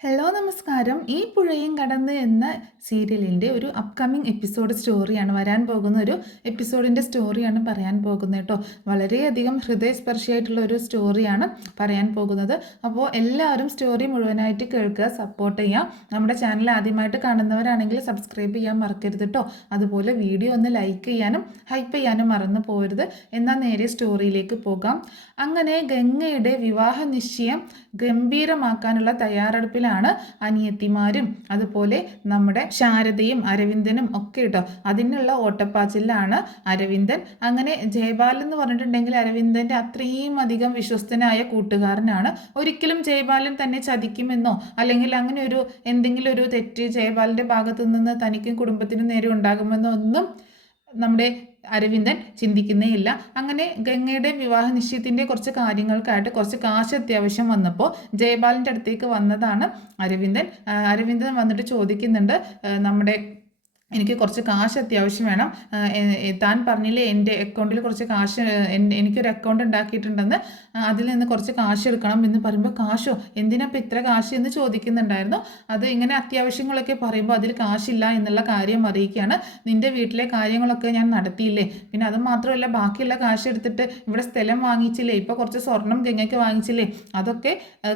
Hello നമസ്കാരം. ഈ പുഴയും കടന്ന് എന്ന സീരിയലിൻ്റെ ഒരു അപ്കമിങ് എപ്പിസോഡ് സ്റ്റോറിയാണ് വരാൻ പോകുന്ന ഒരു എപ്പിസോഡിൻ്റെ സ്റ്റോറിയാണ് പറയാൻ പോകുന്നത് കേട്ടോ. വളരെയധികം ഹൃദയസ്പർശിയായിട്ടുള്ള ഒരു സ്റ്റോറിയാണ് പറയാൻ പോകുന്നത്. അപ്പോൾ എല്ലാവരും സ്റ്റോറി മുഴുവനായിട്ട് കേൾക്കുക, സപ്പോർട്ട് ചെയ്യുക. നമ്മുടെ ചാനൽ ആദ്യമായിട്ട് കാണുന്നവരാണെങ്കിൽ സബ്സ്ക്രൈബ് ചെയ്യാൻ മറക്കരുത് കേട്ടോ. അതുപോലെ വീഡിയോ ഒന്ന് ലൈക്ക് ചെയ്യാനും ഹൈപ്പ് ചെയ്യാനും മറന്നു പോകരുത്. എന്നാൽ നേരെ സ്റ്റോറിയിലേക്ക് പോകാം. അങ്ങനെ ഗംഗയുടെ വിവാഹ നിശ്ചയം ഗംഭീരമാക്കാനുള്ള തയ്യാറെടുപ്പിലാണ് അനിയത്തിമാരും അതുപോലെ നമ്മുടെ ശാരദയും അരവിന്ദനും ഒക്കെ കേട്ടോ. അതിനുള്ള ഓട്ടപ്പാച്ചിലാണ് അരവിന്ദൻ. അങ്ങനെ ജയപാൽ എന്ന് പറഞ്ഞിട്ടുണ്ടെങ്കിൽ അരവിന്ദൻ്റെ അത്രയും അധികം വിശ്വസ്തനായ കൂട്ടുകാരനാണ്. ഒരിക്കലും ജയപാലൻ തന്നെ ചതിക്കുമെന്നോ അല്ലെങ്കിൽ അങ്ങനെ ഒരു എന്തെങ്കിലും ഒരു തെറ്റ് ജയപാലിൻ്റെ ഭാഗത്തു നിന്ന് തനിക്കും കുടുംബത്തിനും നേരെ ഉണ്ടാകുമെന്നോ ഒന്നും നമ്മുടെ അരവിന്ദൻ ചിന്തിക്കുന്നേയില്ല. അങ്ങനെ ഗംഗയുടെ വിവാഹ നിശ്ചയത്തിൻ്റെ കുറച്ച് കാര്യങ്ങൾക്കായിട്ട് കുറച്ച് കാശ് അത്യാവശ്യം വന്നപ്പോൾ ജയപാലിൻ്റെ അടുത്തേക്ക് വന്നതാണ് അരവിന്ദൻ. അരവിന്ദൻ വന്നിട്ട് ചോദിക്കുന്നുണ്ട്, എനിക്ക് കുറച്ച് കാശ് അത്യാവശ്യം വേണം. താൻ പറഞ്ഞില്ലേ എൻ്റെ അക്കൗണ്ടിൽ കുറച്ച് കാശ്, എനിക്കൊരു അക്കൗണ്ട് ഉണ്ടാക്കിയിട്ടുണ്ടെന്ന്, അതിൽ നിന്ന് കുറച്ച് കാശ് എടുക്കണം എന്ന് പറയുമ്പോൾ കാശോ, എന്തിനപ്പോൾ ഇത്ര കാശ് എന്ന് ചോദിക്കുന്നുണ്ടായിരുന്നു. അത് ഇങ്ങനെ അത്യാവശ്യങ്ങളൊക്കെ പറയുമ്പോൾ അതിൽ കാശില്ല എന്നുള്ള കാര്യം അറിയിക്കുകയാണ്. നിൻ്റെ വീട്ടിലെ കാര്യങ്ങളൊക്കെ ഞാൻ നടത്തിയില്ലേ, പിന്നെ അത് മാത്രമല്ല ബാക്കിയുള്ള കാശ് എടുത്തിട്ട് ഇവിടെ സ്ഥലം വാങ്ങിച്ചില്ലേ, ഇപ്പോൾ കുറച്ച് സ്വർണം ഗംഗയ്ക്ക് വാങ്ങിച്ചില്ലേ, അതൊക്കെ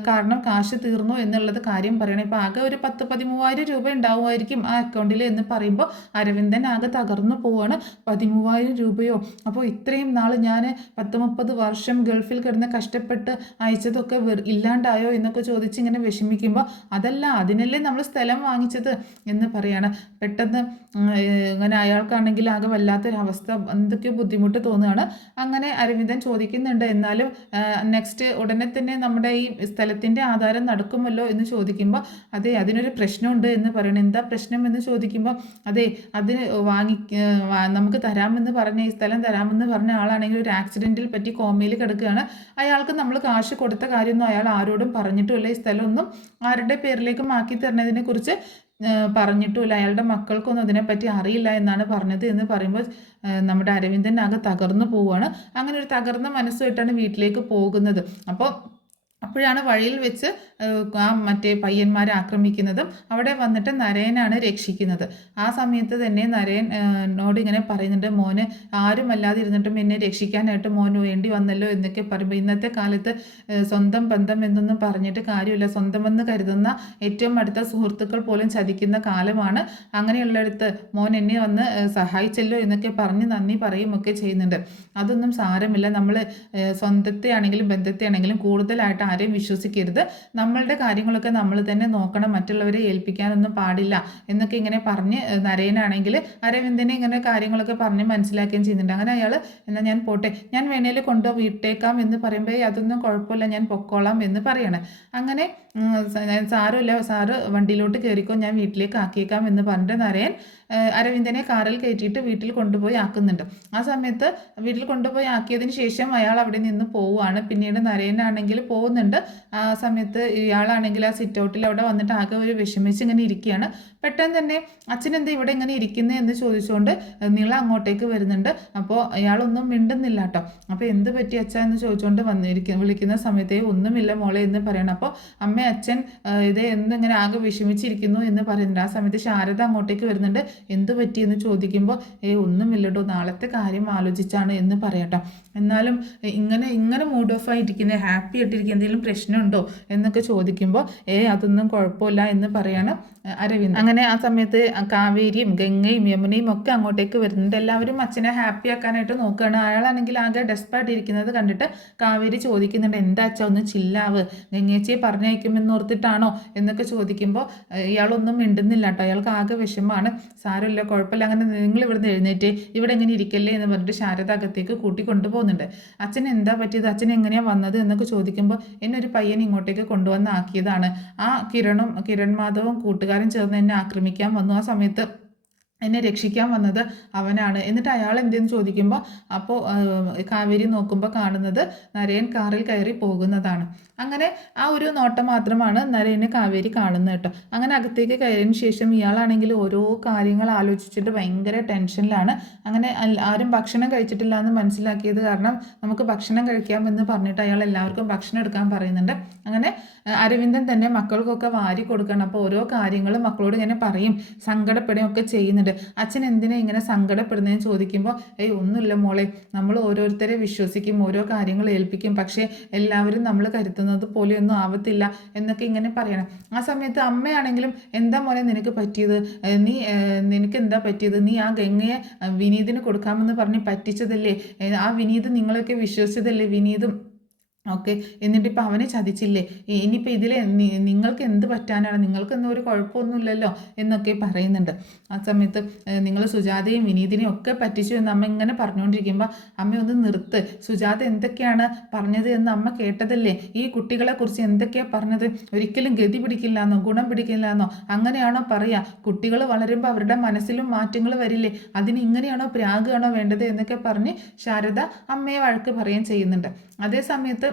കാരണം കാശ് തീർന്നു എന്നുള്ളത് കാര്യം പറയണം. ഇപ്പോൾ ആകെ ഒരു 10-13,000 രൂപ ഉണ്ടാവുമായിരിക്കും ആ അക്കൗണ്ടിൽ എന്ന് പറയുമ്പോൾ അരവിന്ദൻ ആകെ തകർന്നു പോവാണ്. 13,000 രൂപയോ? അപ്പോൾ ഇത്രയും നാൾ ഞാൻ 10-30 വർഷം ഗൾഫിൽ കിടന്ന് കഷ്ടപ്പെട്ട് അയച്ചതൊക്കെ ഇല്ലാണ്ടായോ എന്നൊക്കെ ചോദിച്ച് ഇങ്ങനെ വിഷമിക്കുമ്പോൾ അതല്ല, അതിനല്ലേ നമ്മൾ സ്ഥലം വാങ്ങിച്ചത് എന്ന് പറയാണ്. പെട്ടെന്ന് ഇങ്ങനെ അയാൾക്കാണെങ്കിൽ ആകെ വല്ലാത്തൊരവസ്ഥ, എന്തൊക്കെയോ ബുദ്ധിമുട്ട് തോന്നുകയാണ്. അങ്ങനെ അരവിന്ദൻ ചോദിക്കുന്നുണ്ട്, എന്നാലും നെക്സ്റ്റ് ഉടനെ തന്നെ നമ്മുടെ ഈ സ്ഥലത്തിൻ്റെ ആധാരം നടക്കുമല്ലോ എന്ന് ചോദിക്കുമ്പോൾ അതെ അതിനൊരു പ്രശ്നമുണ്ട് എന്ന് പറയണം. എന്താ പ്രശ്നം എന്ന് ചോദിക്കുമ്പോൾ അതെ അതിന് നമുക്ക് തരാമെന്ന് പറഞ്ഞ ഈ സ്ഥലം തരാമെന്ന് പറഞ്ഞ ആളാണെങ്കിൽ ഒരു ആക്സിഡൻറ്റിൽ പറ്റി കോമയിൽ കിടക്കുകയാണ്. അയാൾക്ക് നമ്മൾ കാശ് കൊടുത്ത കാര്യമൊന്നും അയാൾ ആരോടും പറഞ്ഞിട്ടുമില്ല. ഈ സ്ഥലമൊന്നും ആരുടെ പേരിലേക്കും ആക്കി തരുന്നതിനെ കുറിച്ച് പറഞ്ഞിട്ടുമില്ല. അയാളുടെ മക്കൾക്കൊന്നും അതിനെപ്പറ്റി അറിയില്ല എന്നാണ് പറഞ്ഞത് എന്ന് പറയുമ്പോൾ നമ്മുടെ അരവിന്ദനാകെ തകർന്നു പോവുകയാണ്. അങ്ങനെ ഒരു തകർന്ന മനസ്സുമായിട്ടാണ് വീട്ടിലേക്ക് പോകുന്നത്. അപ്പോഴാണ് വഴിയിൽ വെച്ച് ആ മറ്റേ പയ്യന്മാരെ ആക്രമിക്കുന്നതും അവിടെ വന്നിട്ട് നരയനാണ് രക്ഷിക്കുന്നത്. ആ സമയത്ത് തന്നെ നരയനോട് ഇങ്ങനെ പറയുന്നുണ്ട്, മോന് ആരുമല്ലാതെ ഇരുന്നിട്ടും എന്നെ രക്ഷിക്കാനായിട്ട് മോന് വേണ്ടി വന്നല്ലോ എന്നൊക്കെ പറയുമ്പോൾ ഇന്നത്തെ കാലത്ത് സ്വന്തം ബന്ധം എന്നൊന്നും പറഞ്ഞിട്ട് കാര്യമില്ല. സ്വന്തമെന്ന് കരുതുന്ന ഏറ്റവും അടുത്ത സുഹൃത്തുക്കൾ പോലും ചതിക്കുന്ന കാലമാണ്. അങ്ങനെയുള്ളിടത്ത് മോൻ എന്നെ വന്ന് സഹായിച്ചല്ലോ എന്നൊക്കെ പറഞ്ഞ് നന്ദി പറയുമൊക്കെ ചെയ്യുന്നുണ്ട്. അതൊന്നും സാരമില്ല, നമ്മൾ സ്വന്തത്തെ ആണെങ്കിലും ബന്ധത്തെ ആണെങ്കിലും കൂടുതലായിട്ട് ആരെയും വിശ്വസിക്കരുത്. നമ്മളുടെ കാര്യങ്ങളൊക്കെ നമ്മൾ തന്നെ നോക്കണം, മറ്റുള്ളവരെ ഏൽപ്പിക്കാനൊന്നും പാടില്ല എന്നൊക്കെ ഇങ്ങനെ പറഞ്ഞ് നരയനാണെങ്കിൽ അരവിന്ദനെ ഇങ്ങനെ കാര്യങ്ങളൊക്കെ പറഞ്ഞ് മനസ്സിലാക്കുകയും ചെയ്യുന്നുണ്ട്. അങ്ങനെ അയാൾ എന്നാൽ ഞാൻ പോട്ടെ, ഞാൻ വേണേൽ വിട്ടേക്കാം എന്ന് പറയുമ്പോൾ അതൊന്നും കുഴപ്പമില്ല, ഞാൻ പൊക്കോളാം എന്ന് പറയണം. അങ്ങനെ സാരമില്ല, സാറ് വണ്ടിയിലോട്ട് കയറിക്കോ, ഞാൻ വീട്ടിലേക്ക് ആക്കിയേക്കാം എന്ന് പറഞ്ഞിട്ട് നരയൻ അരവിന്ദനെ കാറിൽ കയറ്റിയിട്ട് വീട്ടിൽ കൊണ്ടുപോയി ആക്കുന്നുണ്ട്. ആ സമയത്ത് വീട്ടിൽ കൊണ്ടുപോയി ആക്കിയതിന് ശേഷം അയാൾ അവിടെ നിന്ന് പോവുകയാണ്. പിന്നീട് നരയനാണെങ്കിൽ പോകുന്നുണ്ട്. ആ സമയത്ത് ഇയാളാണെങ്കിൽ ആ സിറ്റ് ഔട്ടിൽ അവിടെ വന്നിട്ട് ആകെ ഒരു വിഷമിച്ച് ഇങ്ങനെ ഇരിക്കുകയാണ്. പെട്ടെന്ന് തന്നെ അച്ഛൻ എന്താ ഇവിടെ ഇങ്ങനെ ഇരിക്കുന്നത് എന്ന് ചോദിച്ചുകൊണ്ട് നീള അങ്ങോട്ടേക്ക് വരുന്നുണ്ട്. അപ്പോൾ അയാളൊന്നും മിണ്ടുന്നില്ല കേട്ടോ. അപ്പോൾ എന്ത് പറ്റി അച്ഛ എന്ന് ചോദിച്ചുകൊണ്ട് വിളിക്കുന്ന സമയത്തേ ഒന്നുമില്ല മോളെ എന്ന് പറയണം. അപ്പോൾ അച്ഛൻ ഇതേ എന്നിങ്ങനെ ആകെ വിഷമിച്ചിരിക്കുന്നു എന്ന് പറയുന്നുണ്ട്. ആ സമയത്ത് ശാരദ അങ്ങോട്ടേക്ക് വരുന്നുണ്ട്. എന്ത് പറ്റിയെന്ന് ചോദിക്കുമ്പോൾ ഒന്നുമില്ലട്ടോ, നാളത്തെ കാര്യം ആലോചിച്ചാണ് എന്ന് പറയട്ടോ. എന്നാലും ഇങ്ങനെ മൂഡ് ഓഫ് ആയിട്ടിരിക്കുന്നത്, ഹാപ്പി ആയിട്ടിരിക്കുക, എന്തെങ്കിലും പ്രശ്നമുണ്ടോ എന്നൊക്കെ ചോദിക്കുമ്പോൾ അതൊന്നും കുഴപ്പമില്ല എന്ന് പറയാണ് അരവിന്ദ്. അങ്ങനെ ആ സമയത്ത് കാവേരിയും ഗംഗയും യമുനയും ഒക്കെ അങ്ങോട്ടേക്ക് വരുന്നുണ്ട്. എല്ലാവരും അച്ഛനെ ഹാപ്പി ആക്കാനായിട്ട് നോക്കുകയാണ്. അയാളാണെങ്കിൽ ആകെ ഡെസ്പായിട്ട് ഇരിക്കുന്നത് കണ്ടിട്ട് കാവേരി ചോദിക്കുന്നുണ്ട്, എന്താ അച്ഛാ ഒന്ന് ചില്ലാവ്, ഗംഗേച്ചിയെ പറഞ്ഞയക്കുമെന്ന് ഓർത്തിട്ടാണോ എന്നൊക്കെ ചോദിക്കുമ്പോൾ ഇയാളൊന്നും മിണ്ടുന്നില്ല കേട്ടോ. അയാൾക്ക് ആകെ വിഷമമാണ്. സാരമില്ല, കുഴപ്പമില്ല, അങ്ങനെ നിങ്ങൾ ഇവിടുന്ന് എഴുന്നേറ്റ് ഇവിടെ എങ്ങനെ ഇരിക്കല്ലേ എന്ന് പറഞ്ഞിട്ട് ശാരദ അകത്തേക്ക് കൂട്ടി കൊണ്ടുപോകുന്നുണ്ട്. അച്ഛൻ എന്താ പറ്റിയത്, അച്ഛൻ എങ്ങനെയാണ് വന്നത് എന്നൊക്കെ ചോദിക്കുമ്പോൾ എന്നെ ഒരു പയ്യൻ ഇങ്ങോട്ടേക്ക് കൊണ്ടുവന്ന് ആക്കിയതാണ്. ആ കിരൺ മാധവും കൂട്ടുകാരും ചേർന്ന് എന്നെ ആക്രമിക്കാൻ വന്നു. ആ സമയത്ത് എന്നെ രക്ഷിക്കാൻ വന്നത് അവനാണ്. എന്നിട്ട് അയാൾ എന്തെന്ന് ചോദിക്കുമ്പോൾ അപ്പോൾ കാവേരി നോക്കുമ്പോൾ കാണുന്നത് നരയൻ കാറിൽ കയറി പോകുന്നതാണ്. അങ്ങനെ ആ ഒരു നോട്ടം മാത്രമാണ് നരേനെ കാവേരി കാണുന്നത് കേട്ടോ. അങ്ങനെ അകത്തേക്ക് കയറിയതിന് ശേഷം ഇയാളാണെങ്കിൽ ഓരോ കാര്യങ്ങൾ ആലോചിച്ചിട്ട് ഭയങ്കര ടെൻഷനിലാണ്. അങ്ങനെ ആരും ഭക്ഷണം കഴിച്ചിട്ടില്ല എന്ന് മനസ്സിലാക്കിയത് കാരണം നമുക്ക് ഭക്ഷണം കഴിക്കാമെന്ന് പറഞ്ഞിട്ട് അയാൾ എല്ലാവർക്കും ഭക്ഷണം എടുക്കാൻ പറയുന്നുണ്ട്. അങ്ങനെ അരവിന്ദൻ തന്നെ മക്കൾക്കൊക്കെ വാരി കൊടുക്കണം. അപ്പോൾ ഓരോ കാര്യങ്ങളും മക്കളോട് ഇങ്ങനെ പറയും, സങ്കടപ്പെടുകയും ഒക്കെ ചെയ്യുന്നുണ്ട്. അച്ഛൻ എന്തിനാ ഇങ്ങനെ സങ്കടപ്പെടുന്നതെന്ന് ചോദിക്കുമ്പോൾ ഒന്നുമില്ല മോളെ, നമ്മൾ ഓരോരുത്തരെ വിശ്വസിക്കും, ഓരോ കാര്യങ്ങൾ ഏൽപ്പിക്കും, പക്ഷേ എല്ലാവരും നമ്മൾ കരുതുന്നത് പോലെയൊന്നും ആവത്തില്ല എന്നൊക്കെ ഇങ്ങനെ പറയണം. ആ സമയത്ത് അമ്മയാണെങ്കിലും എന്താ മോനെ നിനക്ക് പറ്റിയത്, നിനക്ക് എന്താ പറ്റിയത്, നീ ആ ഗംഗയെ വിനീതിന് കൊടുക്കാമെന്ന് പറഞ്ഞ് പറ്റിച്ചതല്ലേ, ആ വിനീത് നിങ്ങളൊക്കെ വിശ്വസിച്ചതല്ലേ വിനീതും ഓക്കെ, എന്നിട്ടിപ്പോൾ അവനെ ചതിച്ചില്ലേ, ഇനിയിപ്പോൾ ഇതിൽ നിങ്ങൾക്ക് എന്ത് പറ്റാനാണ്, നിങ്ങൾക്കൊന്നും ഒരു കുഴപ്പമൊന്നുമില്ലല്ലോ എന്നൊക്കെ പറയുന്നുണ്ട്. ആ സമയത്ത് നിങ്ങൾ സുജാതയും വിനീതിനെയും ഒക്കെ പറ്റിച്ചു എന്ന് അമ്മ ഇങ്ങനെ പറഞ്ഞുകൊണ്ടിരിക്കുമ്പോൾ അമ്മ ഒന്ന് നിർത്ത്, സുജാത എന്തൊക്കെയാണ് പറഞ്ഞത് എന്ന് അമ്മ കേട്ടതല്ലേ, ഈ കുട്ടികളെക്കുറിച്ച് എന്തൊക്കെയാണ് പറഞ്ഞത്, ഒരിക്കലും ഗതി പിടിക്കില്ല എന്നോ ഗുണം പിടിക്കില്ല എന്നോ അങ്ങനെയാണോ പറയുക, കുട്ടികൾ വളരുമ്പോൾ അവരുടെ മനസ്സിലും മാറ്റങ്ങൾ വരില്ലേ, അതിന് ഇങ്ങനെയാണോ പ്രാഗാണോ വേണ്ടത് എന്നൊക്കെ പറഞ്ഞ് ശാരദ അമ്മയെ വഴക്ക് പറയുകയും ചെയ്യുന്നുണ്ട്. അതേ സമയത്ത്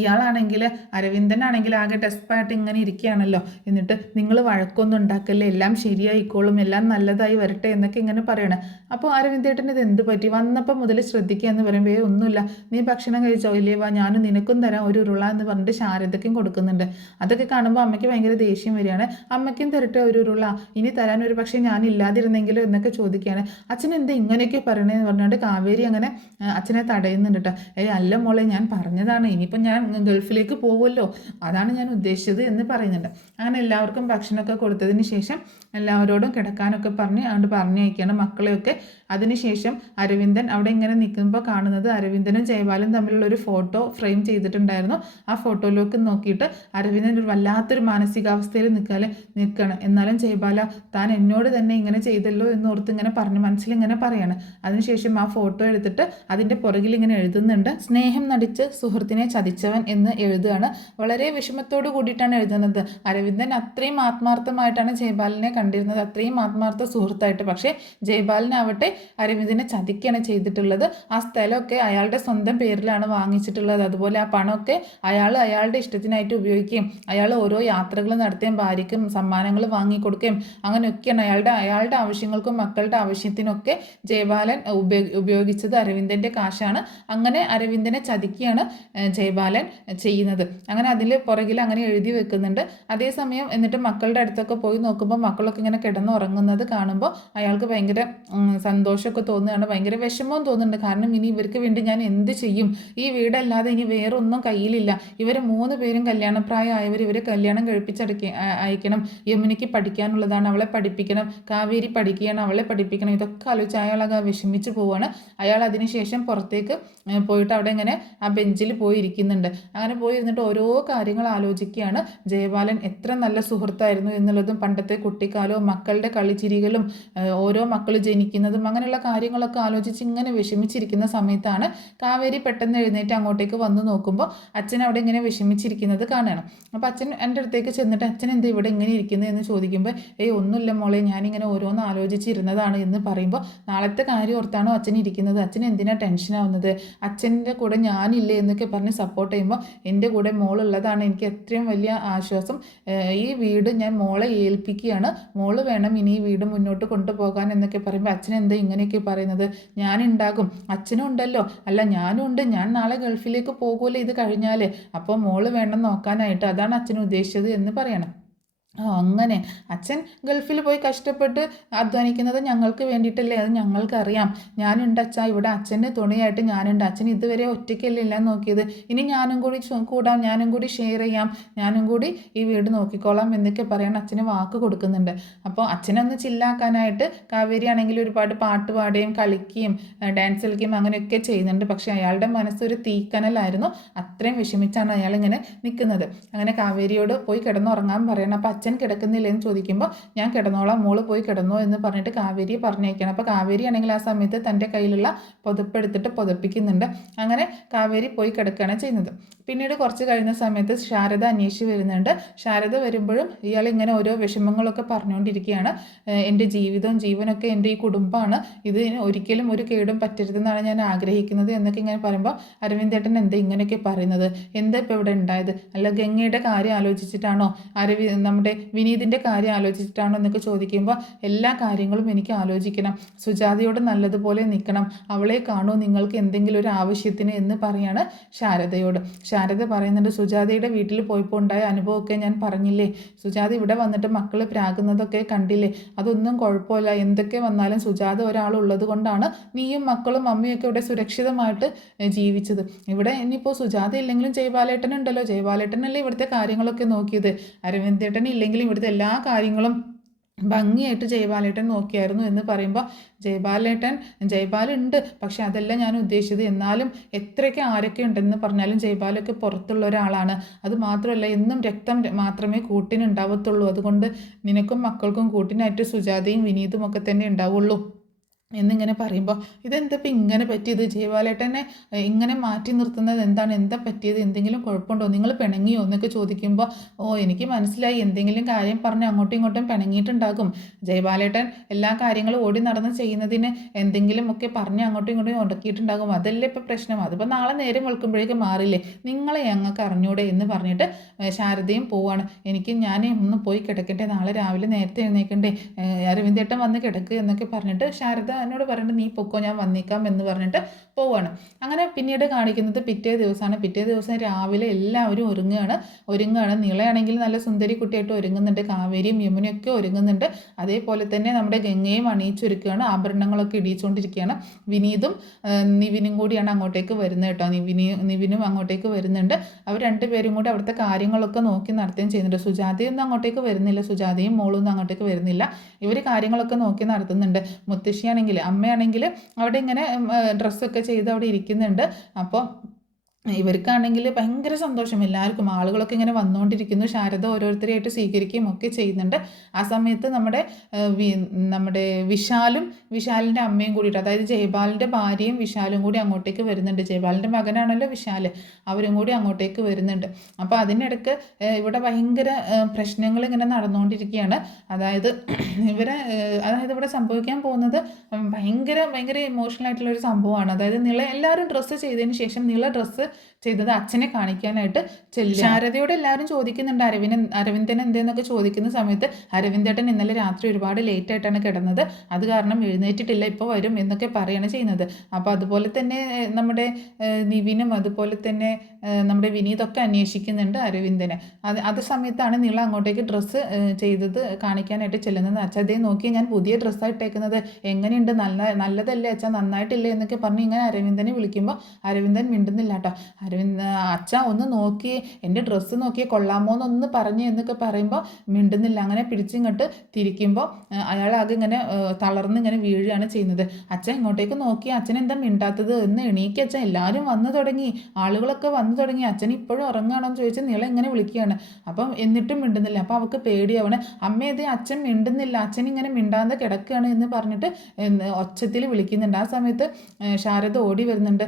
ഇയാളാണെങ്കിൽ അരവിന്ദനാണെങ്കിൽ ആകെ ഡെസ്പായിട്ട് ഇങ്ങനെ ഇരിക്കുകയാണല്ലോ. എന്നിട്ട് നിങ്ങൾ വഴക്കൊന്നും ഉണ്ടാക്കല്ലേ, എല്ലാം ശരിയായിക്കോളും, എല്ലാം നല്ലതായി വരട്ടെ എന്നൊക്കെ ഇങ്ങനെ പറയണം. അപ്പോൾ അരവിന്ദേട്ടന് ഇത് എന്ത് പറ്റി, വന്നപ്പോൾ മുതൽ ശ്രദ്ധിക്കുക എന്ന് പറയുമ്പോൾ ഒന്നുമില്ല, നീ ഭക്ഷണം കഴിച്ചോ, ഇല്ലേ വാ ഞാനും നിനക്കും തരാം ഒരു ഉരുള എന്ന് പറഞ്ഞിട്ട് ശാരദയ്ക്കും കൊടുക്കുന്നുണ്ട്. അതൊക്കെ കാണുമ്പോൾ അമ്മയ്ക്ക് ഭയങ്കര ദേഷ്യം വരികയാണ്. അമ്മയ്ക്കും തരട്ടെ ഒരു ഉരുള, ഇനി തരാൻ ഒരു പക്ഷേ ഞാൻ ഇല്ലാതിരുന്നെങ്കിലോ എന്നൊക്കെ ചോദിക്കുകയാണ്. അച്ഛൻ എന്താ ഇങ്ങനെയൊക്കെ പറയണേന്ന് പറഞ്ഞുകൊണ്ട് കാവേരി അങ്ങനെ അച്ഛനെ തടയുന്നുണ്ട് കേട്ടോ. അല്ല മോളെ, ഞാൻ പറഞ്ഞതാണ്, ഇനിയിപ്പോൾ ഞാൻ ഗൾഫിലേക്ക് പോകുമല്ലോ, അതാണ് ഞാൻ ഉദ്ദേശിച്ചത് എന്ന് പറയുന്നുണ്ട്. അങ്ങനെ എല്ലാവർക്കും ഭക്ഷണമൊക്കെ കൊടുത്തതിന് ശേഷം എല്ലാവരോടും കിടക്കാനൊക്കെ പറഞ്ഞ് അതുകൊണ്ട് പറഞ്ഞയക്കുകയാണ് മക്കളെയൊക്കെ. അതിനുശേഷം അരവിന്ദൻ അവിടെ ഇങ്ങനെ നിൽക്കുമ്പോൾ കാണുന്നത് അരവിന്ദനും ജയപാലും തമ്മിലുള്ള ഒരു ഫോട്ടോ ഫ്രെയിം ചെയ്തിട്ടുണ്ടായിരുന്നു. ആ ഫോട്ടോയിലേക്ക് നോക്കിയിട്ട് അരവിന്ദൻ ഒരു വല്ലാത്തൊരു മാനസികാവസ്ഥയിൽ നിൽക്കണം. എന്നാലും ജയപാല താൻ എന്നോട് തന്നെ ഇങ്ങനെ ചെയ്തല്ലോ എന്നോർത്ത് ഇങ്ങനെ പറഞ്ഞ് മനസ്സിലിങ്ങനെ പറയാണ്. അതിനുശേഷം ആ ഫോട്ടോ എടുത്തിട്ട് അതിൻ്റെ പുറകിൽ ഇങ്ങനെ എഴുതുന്നുണ്ട്, സ്നേഹം നടിച്ച് സുഹൃത്തിനെ ചതിച്ചവൻ എന്ന് എഴുതുകയാണ്. വളരെ വിഷമത്തോട് കൂടിയിട്ടാണ് എഴുതുന്നത്. അരവിന്ദൻ അത്രയും ആത്മാർത്ഥമായിട്ടാണ് ജയപാലിനെ കണ്ടിരുന്നത്, അത്രയും ആത്മാർത്ഥ സുഹൃത്തായിട്ട്. പക്ഷേ ജയപാലിനാവട്ടെ അരവിന്ദനെ ചതിക്കുകയാണ് ചെയ്തിട്ടുള്ളത്. ആ സ്ഥലമൊക്കെ അയാളുടെ സ്വന്തം പേരിലാണ് വാങ്ങിച്ചിട്ടുള്ളത്. അതുപോലെ ആ പണമൊക്കെ അയാളുടെ ഇഷ്ടത്തിനായിട്ട് ഉപയോഗിക്കുകയും അയാൾ ഓരോ യാത്രകൾ നടത്തുകയും ഭാര്യയ്ക്കും സമ്മാനങ്ങൾ വാങ്ങിക്കൊടുക്കുകയും അങ്ങനെയൊക്കെയാണ് അയാളുടെ ആവശ്യങ്ങൾക്കും മക്കളുടെ ആവശ്യത്തിനൊക്കെ ജയപാലൻ ഉപയോഗിച്ചത് അരവിന്ദൻ്റെ കാശാണ്. അങ്ങനെ അരവിന്ദനെ ചതിക്കുകയാണ് ജയപാലൻ ചെയ്യുന്നത്. അങ്ങനെ അതിൽ പുറകിൽ അങ്ങനെ എഴുതി വെക്കുന്നുണ്ട്. അതേസമയം എന്നിട്ട് മക്കളുടെ അടുത്തൊക്കെ പോയി നോക്കുമ്പോൾ മക്കളൊക്കെ ഇങ്ങനെ കിടന്നുറങ്ങുന്നത് കാണുമ്പോൾ അയാൾക്ക് ഭയങ്കര സന്തോഷമൊക്കെ തോന്നുകയാണ്, ഭയങ്കര വിഷമവും തോന്നുന്നുണ്ട്. കാരണം ഇനി ഇവർക്ക് വേണ്ടി ഞാൻ എന്ത് ചെയ്യും, ഈ വീടല്ലാതെ ഇനി വേറെ ഒന്നും കയ്യിലില്ല, ഇവർ 3 പേരും കല്യാണപ്രായമായവർ, ഇവരെ കല്യാണം അയക്കണം, യമുനയ്ക്ക് പഠിക്കാനുള്ളതാണ്, അവളെ പഠിപ്പിക്കണം, കാവേരി പഠിക്കുകയാണ്, അവളെ പഠിപ്പിക്കണം, ഇതൊക്കെ ആലോചിച്ച് അയാളൊക്കെ വിഷമിച്ച് പോവുകയാണ്. അയാൾ അതിനുശേഷം പുറത്തേക്ക് പോയിട്ട് അവിടെ ഇങ്ങനെ ആ ബെഞ്ചിൽ പോയിരിക്കുന്നുണ്ട്. അങ്ങനെ പോയിരുന്നിട്ട് ഓരോ കാര്യങ്ങൾ ആലോചിക്കുകയാണ്. ജയപാലൻ എത്ര നല്ല സുഹൃത്തായിരുന്നു എന്നുള്ളതും പണ്ടത്തെ കുട്ടിക്കാലവും മക്കളുടെ കളിച്ചിരികളും ഓരോ മക്കൾ ജനിക്കുന്നതും അങ്ങനെയുള്ള കാര്യങ്ങളൊക്കെ ആലോചിച്ച് ഇങ്ങനെ വിഷമിച്ചിരിക്കുന്ന സമയത്താണ് കാവേരി പെട്ടെന്ന് എഴുന്നേറ്റ് അങ്ങോട്ടേക്ക് വന്ന് നോക്കുമ്പോൾ അച്ഛൻ അവിടെ ഇങ്ങനെ വിഷമിച്ചിരിക്കുന്നത് കാണണം. അപ്പോൾ അച്ഛൻ എൻ്റെ അടുത്തേക്ക് ചെന്നിട്ട് അച്ഛൻ എന്താ ഇവിടെ ഇങ്ങനെ ഇരിക്കുന്നത് എന്ന് ചോദിക്കുമ്പോൾ ഒന്നുമില്ല മോളെ, ഞാനിങ്ങനെ ഓരോന്ന് ആലോചിച്ചിരുന്നതാണ് എന്ന് പറയുമ്പോൾ നാളത്തെ കാര്യം ഓർത്താണോ അച്ഛൻ ഇരിക്കുന്നത്, അച്ഛൻ എന്തിനാണ് ടെൻഷനാവുന്നത്, അച്ഛൻ്റെ കൂടെ ഞാനില്ലേ എന്നൊക്കെ പറഞ്ഞ് സപ്പോർട്ട് ചെയ്യുമ്പോൾ എൻ്റെ കൂടെ മോളുള്ളതാണ് എനിക്ക് ഏറ്റവും വലിയ ആശ്വാസം, ഈ വീട് ഞാൻ മോളെ ഏൽപ്പിക്കുകയാണ്, മോള് വേണം ഇനി ഈ വീട് മുന്നോട്ട് കൊണ്ടുപോകാൻ എന്നൊക്കെ പറയുമ്പോൾ അച്ഛൻ എന്താ ഇങ്ങനെയൊക്കെ പറയുന്നത്, ഞാനുണ്ടാകും, അച്ഛനും ഉണ്ടല്ലോ, അല്ല ഞാനും ഉണ്ട്, ഞാൻ നാളെ ഗൾഫിലേക്ക് പോകുമല്ലോ ഇത് കഴിഞ്ഞാൽ, അപ്പോൾ മോള് വേണം നോക്കാനായിട്ട്, അതാണ് അച്ഛൻ ഉദ്ദേശിച്ചത് എന്ന് പറയണം. അങ്ങനെ അച്ഛൻ ഗൾഫിൽ പോയി കഷ്ടപ്പെട്ട് അധ്വാനിക്കുന്നത് ഞങ്ങൾക്ക് വേണ്ടിയിട്ടല്ലേ, അത് ഞങ്ങൾക്കറിയാം, ഞാനുണ്ട് അച്ഛാ ഇവിടെ, അച്ഛൻ്റെ തുണയായിട്ട് ഞാനുണ്ട്, അച്ഛൻ ഇതുവരെ ഒറ്റയ്ക്കല്ല നോക്കിയത്, ഇനി ഞാനും കൂടി കൂടാം, ഞാനും കൂടി ഷെയർ ചെയ്യാം, ഞാനും കൂടി ഈ വീട് നോക്കിക്കോളാം എന്നൊക്കെ പറയാൻ അച്ഛന് വാക്ക് കൊടുക്കുന്നുണ്ട്. അപ്പോൾ അച്ഛനൊന്ന് ചില്ലാക്കാനായിട്ട് കാവേരി ആണെങ്കിൽ ഒരുപാട് പാട്ട് പാടുകയും കളിക്കുകയും ഡാൻസ് കളിക്കുകയും അങ്ങനെയൊക്കെ ചെയ്യുന്നുണ്ട്. പക്ഷേ അയാളുടെ മനസ്സൊരു തീക്കനലായിരുന്നു, അത്രയും വിഷമിച്ചാണ് അയാളിങ്ങനെ നിൽക്കുന്നത്. അങ്ങനെ കാവേരിയോട് പോയി കിടന്നുറങ്ങാൻ പറയണം. അപ്പോൾ അച്ഛൻ കിടക്കുന്നില്ല എന്ന് ചോദിക്കുമ്പോൾ ഞാൻ കിടന്നോളാം, മോള് പോയി കിടന്നോ എന്ന് പറഞ്ഞിട്ട് കാവേരിയെ പറഞ്ഞേക്കണം. അപ്പോൾ കാവേരി ആണെങ്കിൽ ആ സമയത്ത് തൻ്റെ കയ്യിലുള്ള പുതപ്പെടുത്തിട്ട് പുതപ്പിക്കുന്നുണ്ട്. അങ്ങനെ കാവേരി പോയി കിടക്കുകയാണ് ചെയ്യുന്നത്. പിന്നീട് കുറച്ച് കഴിയുന്ന സമയത്ത് ശാരദ അന്വേഷിച്ച് വരുന്നുണ്ട്. ശാരദ വരുമ്പോഴും ഇയാൾ ഇങ്ങനെ ഓരോ വിഷമങ്ങളൊക്കെ പറഞ്ഞുകൊണ്ടിരിക്കുകയാണ്. എൻ്റെ ജീവിതവും ജീവനൊക്കെ എൻ്റെ ഈ കുടുംബമാണ്, ഇത് ഒരിക്കലും ഒരു കേടും പറ്റരുതെന്നാണ് ഞാൻ ആഗ്രഹിക്കുന്നത് എന്നൊക്കെ ഇങ്ങനെ പറയുമ്പോൾ അരവിന്ദേട്ടൻ എന്താ ഇങ്ങനെയൊക്കെ പറയുന്നത്, എന്താ ഇപ്പോൾ ഇവിടെ ഉണ്ടായത്, അല്ല ഗംഗയുടെ കാര്യം ആലോചിച്ചിട്ടാണോ, നമ്മുടെ വിനീതിൻ്റെ കാര്യം ആലോചിച്ചിട്ടാണോ എന്നൊക്കെ ചോദിക്കുമ്പോൾ എല്ലാ കാര്യങ്ങളും എനിക്ക് ആലോചിക്കണം, സുജാതയോട് നല്ലതുപോലെ നിൽക്കണം, അവളെ കാണൂ നിങ്ങൾക്ക് എന്തെങ്കിലും ഒരു ആവശ്യത്തിന് എന്ന് പറയാണ് ശാരദയോട്. ശാരദ പറയുന്നുണ്ട്, സുജാതയുടെ വീട്ടിൽ പോയപ്പോൾ ഉണ്ടായ അനുഭവമൊക്കെ ഞാൻ പറഞ്ഞില്ലേ, സുജാത ഇവിടെ വന്നിട്ട് മക്കൾ പ്രാകുന്നതൊക്കെ കണ്ടില്ലേ, അതൊന്നും കുഴപ്പമില്ല, എന്തൊക്കെ വന്നാലും സുജാത ഒരാളുള്ളത് കൊണ്ടാണ് നീയും മക്കളും അമ്മയൊക്കെ ഇവിടെ സുരക്ഷിതമായിട്ട് ജീവിച്ചത്. ഇവിടെ ഇനിയിപ്പോൾ സുജാത ഇല്ലെങ്കിലും ജയബാലേട്ടൻ ഉണ്ടല്ലോ, ജയബാലേട്ടനല്ലേ ഇവിടുത്തെ കാര്യങ്ങളൊക്കെ നോക്കിയത്, അരവിന്ദേട്ടൻ ഇല്ലെങ്കിലും ഇവിടുത്തെ എല്ലാ കാര്യങ്ങളും ഭംഗിയായിട്ട് ജയബാലേട്ടൻ നോക്കിയായിരുന്നു എന്ന് പറയുമ്പോൾ ജയബാലുണ്ട്, പക്ഷെ അതല്ല ഞാൻ ഉദ്ദേശിച്ചത്, എന്നാലും എത്രയൊക്കെ ആരൊക്കെ ഉണ്ടെന്ന് പറഞ്ഞാലും ജയബാലൊക്കെ പുറത്തുള്ള ഒരാളാണ്, അത് മാത്രമല്ല എന്നും രക്തം മാത്രമേ കൂട്ടിനുണ്ടാവത്തുള്ളൂ, അതുകൊണ്ട് നിനക്കും മക്കൾക്കും കൂട്ടിനായിട്ട് സുജാതയും വിനീതും ഒക്കെ തന്നെ ഉണ്ടാവുള്ളൂ എന്നിങ്ങനെ പറയുമ്പോൾ ഇതെന്താ ഇപ്പം ഇങ്ങനെ പറ്റിയത്, ജയബാലേട്ടനെ ഇങ്ങനെ മാറ്റി നിർത്തുന്നത് എന്താണ്, എന്താ പറ്റിയത്, എന്തെങ്കിലും കുഴപ്പമുണ്ടോ, നിങ്ങൾ പിണങ്ങിയോ എന്നൊക്കെ ചോദിക്കുമ്പോൾ എനിക്ക് മനസ്സിലായി, എന്തെങ്കിലും കാര്യം പറഞ്ഞ് അങ്ങോട്ടും ഇങ്ങോട്ടും പിണങ്ങിയിട്ടുണ്ടാകും, ജയബാലേട്ടൻ എല്ലാ കാര്യങ്ങളും ഓടി നടന്ന് ചെയ്യുന്നതിന് എന്തെങ്കിലും ഒക്കെ പറഞ്ഞ് അങ്ങോട്ടും ഇങ്ങോട്ടും ഉടക്കിയിട്ടുണ്ടാകും, അതല്ലേ ഇപ്പോൾ പ്രശ്നം, അതിപ്പോൾ നാളെ നേരം വെളുക്കുമ്പോഴേക്കും മാറില്ലേ, നിങ്ങളെ ഞങ്ങൾക്ക് അറിഞ്ഞൂടെ എന്ന് പറഞ്ഞിട്ട് ശാരദയും പോവാണ്. ഞാൻ ഒന്ന് പോയി കിടക്കട്ടെ, നാളെ രാവിലെ നേരത്തെ എഴുന്നേക്കണ്ടേ, അരവിന്ദേട്ടൻ വന്ന് കിടക്കുക എന്നൊക്കെ പറഞ്ഞിട്ട് ശാരദ എന്നോട് പറഞ്ഞിട്ട് നീ പൊക്കോ ഞാൻ വന്നേക്കാം എന്ന് പറഞ്ഞിട്ട് പോവാണ്. അങ്ങനെ പിന്നീട് കാണിക്കുന്നത് പിറ്റേ ദിവസമാണ്. പിറ്റേ ദിവസം രാവിലെ എല്ലാവരും ഒരുങ്ങുകയാണ്. നീളയാണെങ്കിൽ നല്ല സുന്ദരി കുട്ടിയായിട്ട് ഒരുങ്ങുന്നുണ്ട്, കാവേരിയും യമുനയൊക്കെ ഒരുങ്ങുന്നുണ്ട്, അതേപോലെ തന്നെ നമ്മുടെ ഗംഗയും അണിയിച്ചൊരുക്കുകയാണ്, ആഭരണങ്ങളൊക്കെ ഇടിച്ചുകൊണ്ടിരിക്കുകയാണ്. വിനീതും നിവിനും കൂടിയാണ് അങ്ങോട്ടേക്ക് വരുന്നത് കേട്ടോ. നിവിനും അങ്ങോട്ടേക്ക് വരുന്നുണ്ട്. അവർ രണ്ടുപേരും കൂടി അവിടുത്തെ കാര്യങ്ങളൊക്കെ നോക്കി നടത്തുകയും ചെയ്യുന്നുണ്ട്. സുജാതയൊന്നും അങ്ങോട്ടേക്ക് വരുന്നില്ല, സുജാതയും മോളൊന്നും അങ്ങോട്ടേക്ക് വരുന്നില്ല, ഇവർ കാര്യങ്ങളൊക്കെ നോക്കി നടത്തുന്നുണ്ട്. മുത്തശ്ശിയാണെങ്കിൽ അമ്മയാണെങ്കിൽ അവിടെ ഇങ്ങനെ ഡ്രസ്സൊക്കെ ചെയ്ത് അവിടെ ഇരിക്കുന്നുണ്ട്. അപ്പോൾ ഇവർക്കാണെങ്കിൽ ഭയങ്കര സന്തോഷം, എല്ലാവർക്കും ആളുകളൊക്കെ ഇങ്ങനെ വന്നുകൊണ്ടിരിക്കുന്നു, ശാരദ ഓരോരുത്തരെയായിട്ട് സ്വീകരിക്കുകയും ഒക്കെ ചെയ്യുന്നുണ്ട്. ആ സമയത്ത് നമ്മുടെ വിശാലിൻ്റെ അമ്മയും കൂടിയിട്ട്, അതായത് ജയപാലിൻ്റെ ഭാര്യയും വിശാലും കൂടി അങ്ങോട്ടേക്ക് വരുന്നുണ്ട്. ജയപാലിൻ്റെ മകനാണല്ലോ വിശാൽ, അവരും കൂടി അങ്ങോട്ടേക്ക് വരുന്നുണ്ട്. അപ്പോൾ അതിനിടയ്ക്ക് ഇവിടെ ഭയങ്കര പ്രശ്നങ്ങൾ ഇങ്ങനെ നടന്നുകൊണ്ടിരിക്കുകയാണ്. അതായത് ഇവിടെ സംഭവിക്കാൻ പോകുന്നത് ഭയങ്കര ഭയങ്കര ഇമോഷണൽ ആയിട്ടുള്ളൊരു സംഭവമാണ്. അതായത് എല്ലാവരും ഡ്രസ്സ് ചെയ്തതിന് ശേഷം ഡ്രസ്സ് ചെയ്തത് അച്ഛനെ കാണിക്കാനായിട്ട് ചെല്ലും. ശാരദയോട് എല്ലാവരും ചോദിക്കുന്നുണ്ട് അരവിന്ദൻ എന്തേന്നൊക്കെ ചോദിക്കുന്ന സമയത്ത് അരവിന്ദേട്ടൻ ഇന്നലെ രാത്രി ഒരുപാട് ലേറ്റ് ആയിട്ടാണ് കിടന്നത്, അത് കാരണം എഴുന്നേറ്റിട്ടില്ല, ഇപ്പോൾ വരും എന്നൊക്കെ പറയുകയാണ് ചെയ്യുന്നത്. അപ്പോൾ അതുപോലെ തന്നെ നമ്മുടെ നിവിനും അതുപോലെ തന്നെ നമ്മുടെ വിനീതൊക്കെ അന്വേഷിക്കുന്നുണ്ട് അരവിന്ദനെ. അത് സമയത്താണ് നീള അങ്ങോട്ടേക്ക് ഡ്രസ്സ് ചെയ്തത് കാണിക്കാനായിട്ട് ചെല്ലുന്നത്. അച്ഛൻ അതേ നോക്കി, ഞാൻ പുതിയ ഡ്രസ്സാണ് ഇട്ടേക്കുന്നത്, എങ്ങനെയുണ്ട്, നല്ലതല്ലേ അച്ഛൻ, നന്നായിട്ടില്ലേ എന്നൊക്കെ പറഞ്ഞ് ഇങ്ങനെ അരവിന്ദനെ വിളിക്കുമ്പോൾ അരവിന്ദൻ മിണ്ടുന്നില്ല കേട്ടോ. അച്ഛ ഒന്ന് നോക്കിയേ, എൻ്റെ ഡ്രസ്സ് നോക്കിയേ, കൊള്ളാമോ എന്നൊന്ന് പറഞ്ഞേ എന്നൊക്കെ പറയുമ്പോൾ മിണ്ടുന്നില്ല. അങ്ങനെ പിടിച്ചിങ്ങോട്ട് തിരിക്കുമ്പോൾ അയാളാകെ ഇങ്ങനെ തളർന്ന് ഇങ്ങനെ വീഴുകയാണ് ചെയ്യുന്നത്. അച്ഛൻ ഇങ്ങോട്ടേക്ക് നോക്കി, അച്ഛൻ എന്താ മിണ്ടാത്തത് എന്ന് എണീക്കി അച്ഛൻ, എല്ലാവരും വന്നു തുടങ്ങി, ആളുകളൊക്കെ വന്നു തുടങ്ങി, അച്ഛൻ ഇപ്പോഴും ഉറങ്ങുകയാണോ എന്ന് ചോദിച്ച് നീളെ ഇങ്ങനെ വിളിക്കുകയാണ്. അപ്പം എന്നിട്ടും മിണ്ടുന്നില്ല. അപ്പോൾ അവൾക്ക് പേടിയാവണം, അമ്മ ഇത് അച്ഛൻ മിണ്ടുന്നില്ല, അച്ഛൻ ഇങ്ങനെ മിണ്ടാതെ കിടക്കുകയാണ് എന്ന് പറഞ്ഞിട്ട് ഒച്ചത്തിൽ വിളിക്കുന്നുണ്ട്. ആ സമയത്ത് ശാരദ ഓടി വരുന്നുണ്ട്.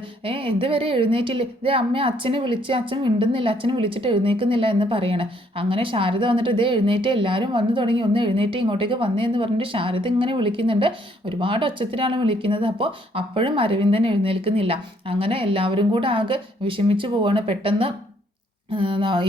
ഇതുവരെ എഴുന്നേറ്റില്ലേ, ഇതേ അമ്മ അച്ഛനെ വിളിച്ച്, അച്ഛൻ മിണ്ടുന്നില്ല, അച്ഛനെ വിളിച്ചിട്ട് എഴുന്നേൽക്കുന്നില്ല എന്ന് പറയണം. അങ്ങനെ ശാരദ വന്നിട്ട് ഇതേ എഴുന്നേറ്റ്, എല്ലാവരും വന്നു തുടങ്ങി, ഒന്ന് എഴുന്നേറ്റ് ഇങ്ങോട്ടേക്ക് വന്നേ എന്ന് പറഞ്ഞിട്ട് ശാരദ ഇങ്ങനെ വിളിക്കുന്നുണ്ട്. ഒരുപാട് ഒച്ചത്തിലാണ് വിളിക്കുന്നത്. അപ്പോഴും അരവിന്ദൻ എഴുന്നേൽക്കുന്നില്ല. അങ്ങനെ എല്ലാവരും കൂടെ ആകെ വിഷമിച്ചു പോവാണ്. പെട്ടെന്ന്